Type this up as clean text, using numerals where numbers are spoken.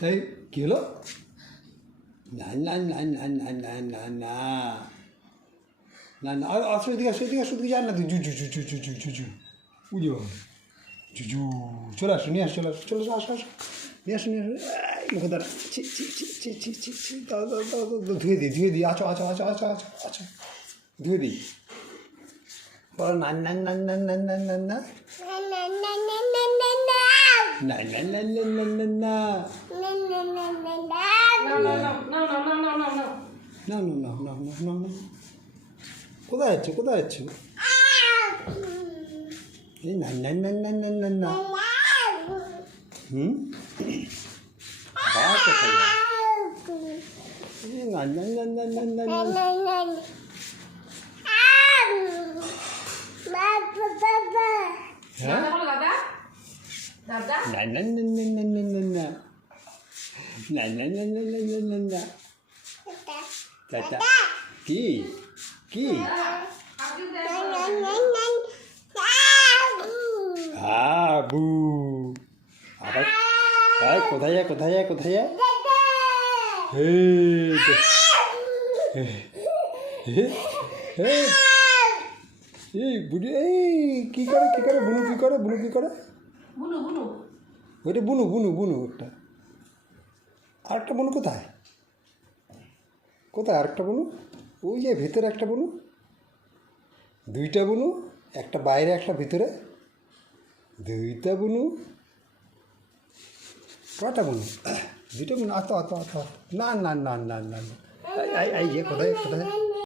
এই কি হলো? না না না না না না না না না না আর আসলে দিকে আসলে দিকে আসলে যান না তুই জু জু জু জু জু জু জু জু বুঝো জু জু চলে আসো নিয়ে আসো চলে আসো চলে আসো আসো নিয়ে আসো নিয়ে আসো মুখে দাঁড়া ছি ছি ছি ছি ছি ছি ছি দাও দাও দাও দাও ধুয়ে দিই আছো আছো আছো আছো আছো আছো ধুয়ে দিই বলো না না না না না না না না না না না না না না না কোথায় যাচ্ছে কোথায় যাচ্ছে এই না না না না না না না কোথায় না না না না না না না হ্যাঁ না না না না না না না না না না না না না না না না চাচা কি কি আবু আবার কোথায় যায় কোথায় যায় কোথায় যায় এই বুড়ি এই কী করে বুনু কী করে ওইটা বুনু একটা আরেকটা বুনু কোথায় আরেকটা বুনু ওই যে ভেতরে একটা বুনু দুইটা বুনু একটা বাইরে একটা ভিতরে দুইটা বুনু কটা বুনু দুইটা বুনু আত না না না না না এই যে কোথায়